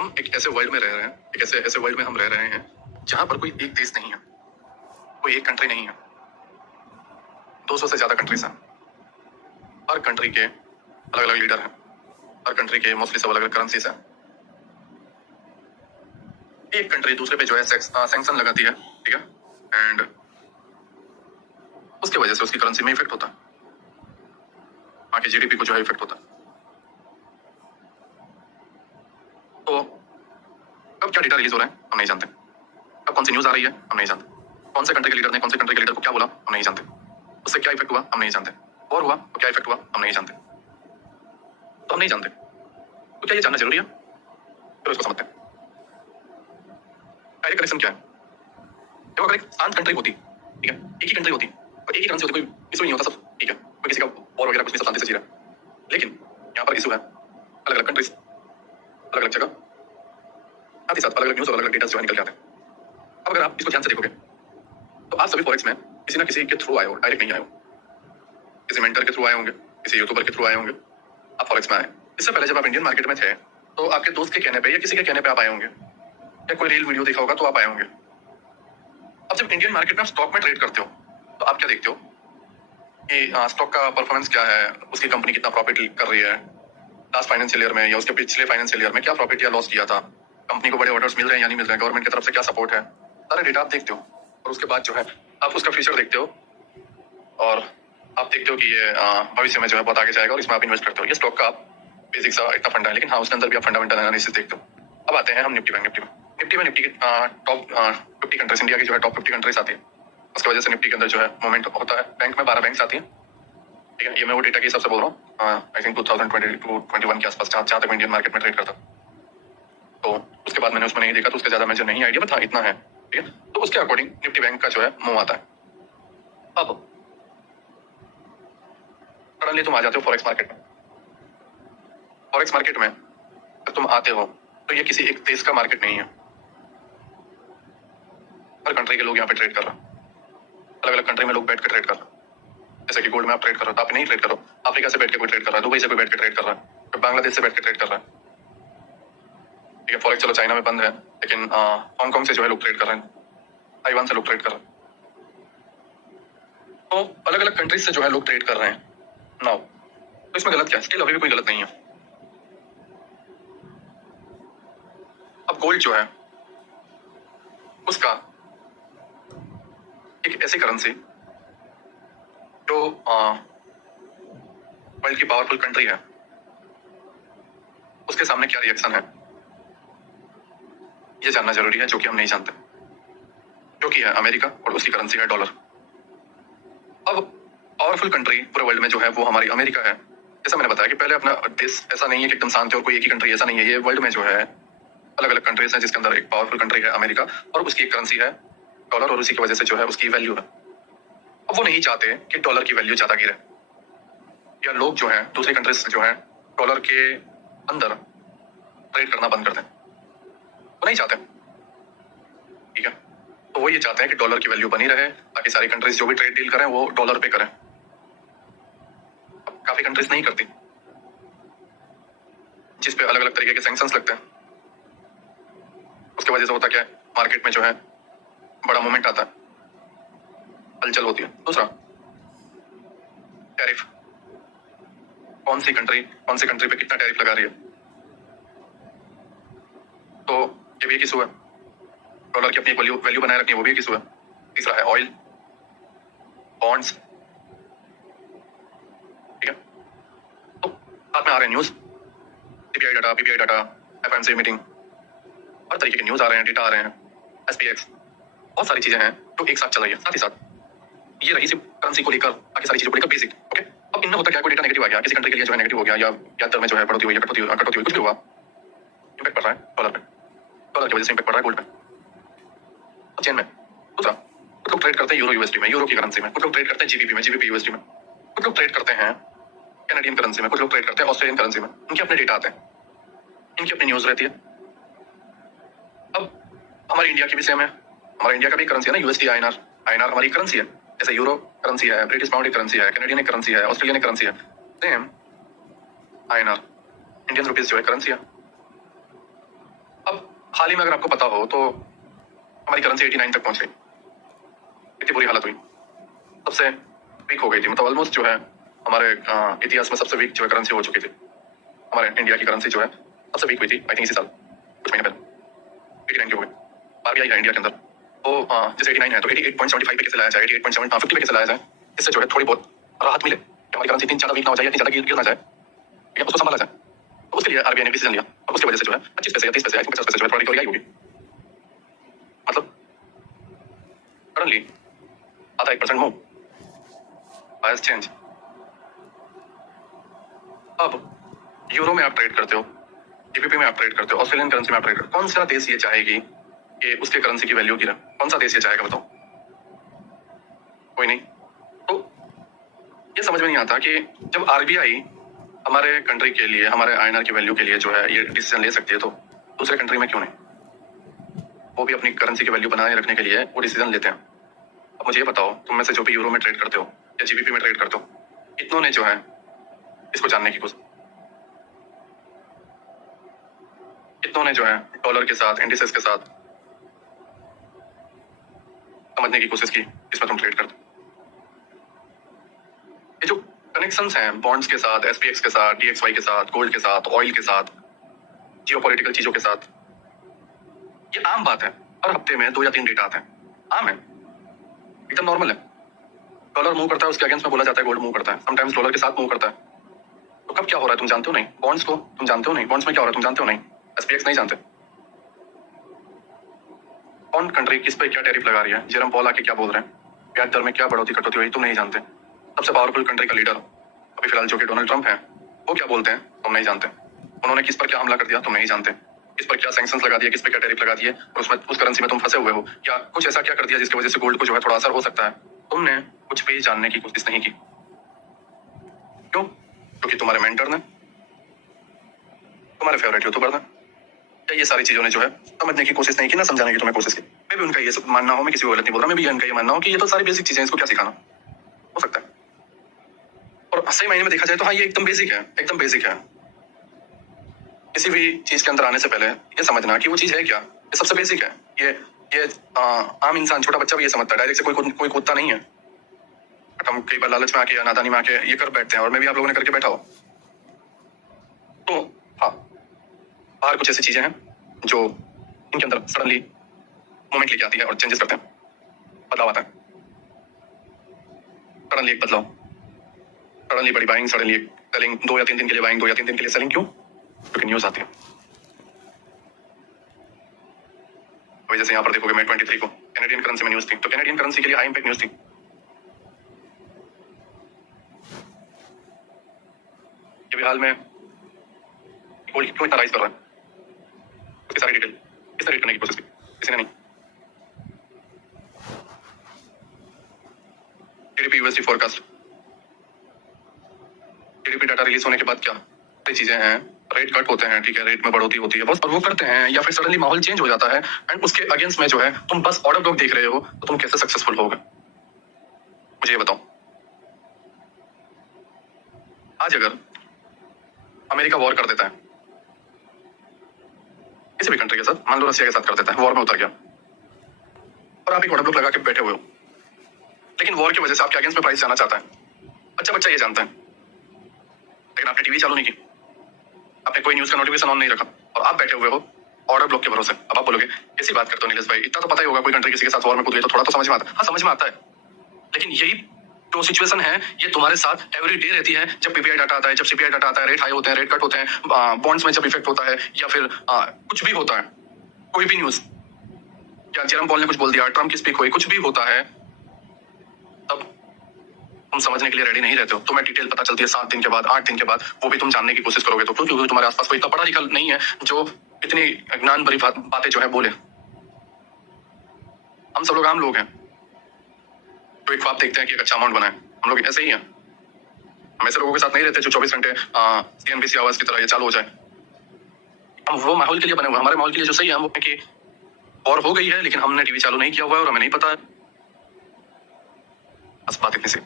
हम एक ऐसे वर्ल्ड में रह रहे हैं, एक ऐसे ऐसे वर्ल्ड में हम रह रहे हैं जहां पर कोई एक देश नहीं है, कोई एक कंट्री नहीं है, 200 से ज्यादा कंट्रीज हैं। हर कंट्री के अलग अलग लीडर हैं, हर कंट्री के मोस्टली सब अलग अलग करेंसीज हैं। एक कंट्री दूसरे पे जो है सैंक्शन लगाती है, ठीक है, एंड उसके वजह से उसकी करेंसी में इफेक्ट होता है, वहां की जीडीपी को जो है इफेक्ट होता है। तो अब क्या डेटा रिलीज हो रहा है हम नहीं जानते, अब कौन सी न्यूज आ रही है हम नहीं जानते, कौन से कंट्री के लीडर ने कौन से कंट्री के लीडर को क्या बोला हम नहीं जानते, उससे क्या इफेक्ट हुआ हम नहीं जानते, और हुआ तो क्या इफेक्ट हुआ हम नहीं जानते। तो हम नहीं जानते, तो क्या ये जानना जरूरी है? फिर इसको समझते हैं। डायरेक्ट कनेक्शन क्या है? देखो, अगर एक शांत कंट्री होती, ठीक है, एक ही कंट्री होती और एक ही करेंसी होती, कोई इशू नहीं होता, सब ठीक है, कोई किसी का वॉर वगैरह कुछ नहीं, सब शांति से जी रहा है। लेकिन यहाँ पर इशू है, अलग अलग कंट्रीज, अलग अलग जगह, साथ ही साथ अलग अलग न्यूज और अलग अलग डेटा जो है निकल के आते हैं। अब अगर आप इसको ध्यान से देखोगे तो आप सभी फॉरेक्स में किसी ना किसी के थ्रू आए हो, डायरेक्ट नहीं आए हो, किसी मेंटर के थ्रू आए होंगे, किसी यूट्यूबर के थ्रू आए होंगे, आप फॉरेक्स में आए। इससे पहले जब आप इंडियन मार्केट में थे तो आपके दोस्त के कहने पे या किसी के कहने पे आप आए होंगे, या कोई रील वीडियो देखा होगा तो आप आए होंगे। अब जब इंडियन मार्केट में आप स्टॉक में ट्रेड करते हो तो आप क्या देखते हो कि स्टॉक का परफॉर्मेंस क्या है, उसकी कंपनी कितना प्रॉफिट कर रही है, लास्ट फाइनेंशियल ईयर में या उसके पिछले फाइनेंशियल ईयर में क्या प्रॉफिट या लॉस किया था, कंपनी को बड़े ऑर्डर्स मिल रहे हैं या नहीं मिल रहे हैं, गवर्नमेंट की तरफ से क्या सपोर्ट है, सारे डेटा आप देखते हो। और उसके बाद जो है आप उसका फ्यूचर देखते हो और आप देखते हो कि ये भविष्य में जो है बहुत आगे जाएगा और इसमें आप इन्वेस्ट करते हो। ये स्टॉक का आप बेसिक सा इतना फंडा है, लेकिन हाँ उसके अंदर भी आप फंडामेंटल एनालिसिस देखते हो। अब आते हैं हम निफ्टी बैंक। निफ्टी की टॉप 50 कंट्रीज, इंडिया की जो है टॉप 50 कंट्रीज आती है, उसकी वजह से निफ्टी के अंदर जो है मोमेंट होता है। बैंक में 12 बैंक्स आती हैं, ठीक है, ये मैं वो डेटा के हिसाब से बोल रहा हूँ, आई थिंक 2022-21 के आसपास, जहाँ तक मैं इंडियन मार्केट में ट्रेड करता। तो उसके बाद मैंने उसमें नहीं देखा, तो उसका ज्यादा मुझे नहीं आइडिया, बट हाँ इतना है, ठीक है। तो उसके अकॉर्डिंग निफ्टी बैंक का जो है मूव आता है। अब सडनली तुम आ जाते हो फॉरेक्स मार्केट में। फॉरेक्स मार्केट में जब तुम आते हो तो ये किसी एक देश का मार्केट नहीं है, हर कंट्री के लोग यहाँ पे ट्रेड कर रहे हैं, अलग अलग कंट्री में लोग बैठ कर ट्रेड कर रहे हैं। जैसे कि गोल्ड में आप ट्रेड कर रहे हो, आप नहीं ट्रेड करो, अफ्रीका से बैठ के कोई ट्रेड कर रहा है, दुबई से कोई बैठ के ट्रेड कर रहा है, कोई बांग्लादेश से बैठ के ट्रेड कर रहा है, ठीक है। फॉरेक्स चलो चाइना में बंद है, लेकिन हांगकांग से जो है लोग ट्रेड कर रहे हैं, ताइवान से लोग ट्रेड कर रहे हैं। तो अलग अलग कंट्रीज से जो है लोग ट्रेड कर रहे हैं नाउ। तो इसमें गलत क्या है? स्केल अभी भी कोई गलत नहीं है। अब गोल्ड जो है उसका एक ऐसी करेंसी जो वर्ल्ड की पावरफुल कंट्री है, उसके सामने क्या रिएक्शन है ये जानना जरूरी है, जो कि हम नहीं जानते, जो कि है अमेरिका और उसकी करेंसी है डॉलर। अब पावरफुल कंट्री पूरे वर्ल्ड में जो है वो हमारी अमेरिका है। जैसा मैंने बताया कि पहले अपना देश ऐसा नहीं है कि एकदम शांत है और कोई एक ही कंट्री, ऐसा नहीं है। ये वर्ल्ड में जो है अलग अलग कंट्रीज हैं, जिसके अंदर एक पावरफुल कंट्री है अमेरिका और उसकी एक करेंसी है डॉलर, और उसी की वजह से जो है उसकी वैल्यू है। अब वो नहीं चाहते कि डॉलर की वैल्यू ज्यादा गिरे, या लोग जो है दूसरी कंट्रीज से जो है डॉलर के अंदर ट्रेड करना बंद कर दें, वो नहीं चाहते, ठीक है। तो वो ये चाहते हैं कि डॉलर की वैल्यू बनी रहे, ताकि सारी कंट्रीज जो भी ट्रेड डील करें वो डॉलर पे करें। अब काफी कंट्रीज नहीं करती, जिस पे अलग अलग तरीके के सैंक्शंस लगते हैं। उसकी वजह से होता क्या है, मार्केट में जो है बड़ा मूवमेंट आता है, हलचल होती है। दूसरा, टैरिफ, कौन सी कंट्री पे कितना टैरिफ लगा रही है, तो ये भी एक इशू है। डॉलर की अपनी वैल्यू बनाए रखनी है, वो भी एक इशू है। तीसरा है ऑयल, बॉन्ड्स, ठीक है। तो साथ में आ रहे हैं news, CPI data, PPI data, FMC meeting, हर तरीके के न्यूज आ रहे हैं, डेटा आ रहे हैं, एसपीएक्स, बहुत सारी चीजें हैं जो एक साथ चल रही है। साथ ही साथ ये रही सिर्फ करेंसी को लेकर, बाकी सारी चीजों को लेकर बेसिक, ओके। अब इनमें होता क्या, कोई डेटा नेगेटिव आ गया, किसी कंट्री के लिए जो है नेगेटिव हो गया, या ब्याज दर में जो है बढ़ोतरी हुई या कटौती हुई, कुछ भी हुआ, इम्पैक्ट पड़ रहा है डॉलर पे, डॉलर की वजह से इम्पैक्ट पड़ रहा है गोल्ड पे, चेन में। दूसरा, कुछ लोग ट्रेड करते हैं यूरो यूएसडी में, यूरो की करेंसी में, कुछ लोग ट्रेड करते हैं जीबीपी में, जीबीपी यूएसडी में, कुछ लोग ट्रेड करते हैं कैनेडियन करेंसी में, कुछ लोग ट्रेड करते हैं ऑस्ट्रेलियन करेंसी में। इनके अपने डेटा आते हैं, इनकी अपनी न्यूज रहती है। अब हमारी इंडिया की भी सेम है, हमारा इंडिया का भी करेंसी है ना यूएसडी, आईएनआर। आईएनआर हमारी करेंसी है, जैसे यूरो करेंसी है, ब्रिटिश पाउंड की करेंसी है, कैनेडियन करेंसी है, ऑस्ट्रेलियन करेंसी है, सेम आईएनआर इंडियन रुपीज जो है करेंसी है। हाल ही में अगर आपको पता हो तो हमारी करेंसी 89 तक पहुंच गई। इतनी बुरी हालत हुई, सबसे वीक हो गई थी, मतलब ऑलमोस्ट जो है हमारे इतिहास में सबसे वीक जो है करेंसी हो चुकी थी। हमारे इंडिया की करेंसी जो है सबसे वीक हुई थी आई थिंक इसी साल कुछ महीने पहले 89 की हो गई। आरबीआई है इंडिया के अंदर, तो जैसे 89 है तो 88.75 पे कैसे लाया जाए, 88.50 पे कैसे लाया जाए, इससे जो है थोड़ी बहुत राहत मिले कि हमारी करेंसी 3 ज्यादा वीक ना हो जाए, इतनी ज्यादा गिर ना जाए, या उसको संभाला जाए। तो उसके लिए आरबीआई ने डिसीजन लिया और उसकी वजह से जो है 25 पैसे या 30 पैसे आई थिंक 50 पैसे जो है थोड़ी रिकवरी आई होगी। मतलब सडनली आता 1% मूव, बायस चेंज। अब यूरो में आप ट्रेड करते हो, जीबीपी में आप ट्रेड करते हो, ऑस्ट्रेलियन करेंसी में आप ट्रेड करते हो, कौन सा देश ये चाहेगी कि उसके करेंसी की वैल्यू गिरे? कौन सा देश ये चाहेगा बताओ? कोई नहीं। तो ये समझ में नहीं आता कि जब आरबीआई हमारे कंट्री के लिए, हमारे आईएनआर की वैल्यू के लिए जो है ये डिसीजन ले सकती है, तो दूसरे कंट्री में क्यों नहीं? वो भी अपनी करेंसी की वैल्यू बनाए रखने के लिए वो डिसीजन लेते हैं। अब मुझे ये बताओ, तुम में से जो भी यूरो में ट्रेड करते हो या जीबीपी में ट्रेड करते हो, इतनों ने जो है इसको जानने की कोशिश, इतनों ने जो है डॉलर के साथ, इंडिसेस के साथ समझने की कोशिश की इसमें तुम ट्रेड करते हो। ये जो कनेक्शंस हैं बॉन्ड्स के साथ, एसपीएक्स के साथ, डीएक्सवाई के साथ, गोल्ड के साथ, ऑयल के साथ, जियोपॉलिटिकल चीजों के साथ, ये आम बात है। हर हफ्ते में 2 या 3 डेटा आते हैं, आम है, एकदम नॉर्मल है। डॉलर मूव करता है, उसके अगेंस्ट में बोला जाता है गोल्ड मूव करता है, समटाइम्स डॉलर के साथ मूव करता है। तो कब क्या हो रहा है तुम जानते हो नहीं? बॉन्ड्स को तुम जानते हो नहीं? बॉन्ड्स में क्या हो रहा है तुम जानते हो नहीं? एसपीएक्स नहीं जानते। कौन कंट्री किस पे क्या टैरिफ लगा रही है, जेरम पॉल आके क्या बोल रहे हैं, ब्याज दर में क्या बढ़ोतरी कटौती हुई, तुम नहीं जानते। सबसे पावरफुल कंट्री का लीडर अभी फिलहाल जो कि डोनाल्ड ट्रंप है, वो क्या बोलते हैं तुम नहीं जानते। उन्होंने किस पर क्या हमला कर दिया तुम नहीं जानते, किस पर क्या सैंक्शंस लगा दिया, किस पर क्या टैरिफ लगा दिए, और उसमें उस करेंसी में तुम फंसे हुए हो, या कुछ ऐसा क्या कर दिया जिसकी वजह से गोल्ड को जो है थोड़ा असर हो सकता है, तुमने कुछ भी जानने की कोशिश नहीं की। क्यों? क्योंकि तुम्हारे मेंटर ने, तुम्हारे फेवरेट यूट्यूबर ने, या ये सारी चीजों ने जो है समझने की कोशिश नहीं की, ना समझाने की तुम्हें कोशिश की। मैं भी उनका ये सब मानना हो, मैं किसी को गलत नहीं बोल रहा, मैं भी उनका ये मानना हो कि ये तो सारी बेसिक चीजें, इसको क्या सिखाना हो सकता है। और सही मायने में देखा जाए तो हाँ, ये एकदम बेसिक है, एकदम बेसिक है। किसी भी चीज के अंदर आने से पहले ये समझना कि वो चीज है क्या, ये सबसे बेसिक है। ये आम इंसान, छोटा बच्चा भी ये समझता है, डायरेक्ट से कोई कूदता नहीं है। बट हम कई बार लालच में आके या नादानी में आके ये कर बैठते हैं, और मैं भी आप लोगों ने करके बैठा हो। तो हाँ, बाहर कुछ ऐसी चीजें हैं जो इनके अंदर सडनली मोमेंट लेके आती है और चेंजेस करते हैं, बदलाव आता है। सडनली एक बदलाव, सडनली बड़ी बाइंग, सडनली सेलिंग, 2 या 3 दिन के लिए बाइंग, 2 या 3 दिन के लिए सेलिंग। क्यों? क्योंकि न्यूज आती है। वही जैसे यहाँ पर देखोगे मई 23 को कैनेडियन करेंसी में न्यूज थी, तो कैनेडियन करेंसी के लिए हाई इंपैक्ट न्यूज थी। ये भी हाल में गोल्ड क्यों इतना राइज कर रहा है, उसकी सारी डिटेल किसने रीड करने की कोशिश की? किसी ने नहीं। GDP USD forecast, GDP data release होने के बाद क्या चीजें हैं, रेट कट होते हैं, ठीक है, रेट में बढ़ोतरी होती है बस, और वो करते हैं, या फिर सडनली माहौल चेंज हो जाता है एंड उसके अगेंस्ट में जो है तुम बस ऑर्डर ब्लॉक देख रहे हो, तो तुम कैसे सक्सेसफुल होगे मुझे ये बताओ। आज अगर अमेरिका वॉर कर देता है किसी भी कंट्री के साथ, मान लो रशिया के साथ कर देता है, वॉर में उतर गया, और आप एक ऑर्डर ब्लॉक लगा के बैठे हुए हो, लेकिन वॉर की वजह से आपके अगेंस्ट में प्राइस जाना चाहता है, अच्छा बच्चा ये जानता है, लेकिन आपने टीवी चालू नहीं की, आपने कोई न्यूज का नोटिफिकेशन ऑन नहीं रखा, और आप बैठे हुए हो ऑर्डर ब्लॉक के भरोसे। अब आप बोलोगे कैसी बात करते हो नीलेश भाई, इतना तो पता ही होगा, कोई कंट्री किसी के साथ वॉर में कूद गई तो थोड़ा तो समझ में आता है। हाँ, समझ में आता है, लेकिन यही जो सिचुएशन है ये तुम्हारे साथ एवरी डे रहती है। जब पीपीआई डाटा आता है, जब सीपीआई डाटा आता है, रेट हाई होते हैं, रेट कट होते हैं, बॉन्ड्स में जब इफेक्ट होता है, या फिर कुछ भी होता है, कोई भी न्यूज, या जेरम पॉल ने कुछ बोल दिया, ट्रम्प की स्पीक हुई, कुछ भी होता है, तब तुम समझने के लिए रेडी नहीं रहते हो। तुम्हें डिटेल पता चलती है 7 दिन के बाद, 8 दिन के बाद, वो भी तुम जानने की कोशिश करोगे। तो क्योंकि तुम्हारे आसपास कोई इतना पढ़ा लिखा नहीं है जो इतनी ज्ञान भरी बातें जो है बोले। हम सब लोग आम लोग हैं जो एक ख्वाब देखते हैं कि एक अच्छा अमाउंट बनाए, हम लोग ऐसे ही हैं। हम ऐसे लोगों के साथ नहीं रहते जो 24 घंटे सीएनबीसी आवाज की तरह ये चालू हो जाए। हम वो माहौल के लिए बने हुए, हमारे माहौल के लिए जो सही है, हम वो कि और हो गई है, लेकिन हमने टीवी चालू नहीं किया हुआ है और हमें नहीं पता है, बस बात इतनी सी।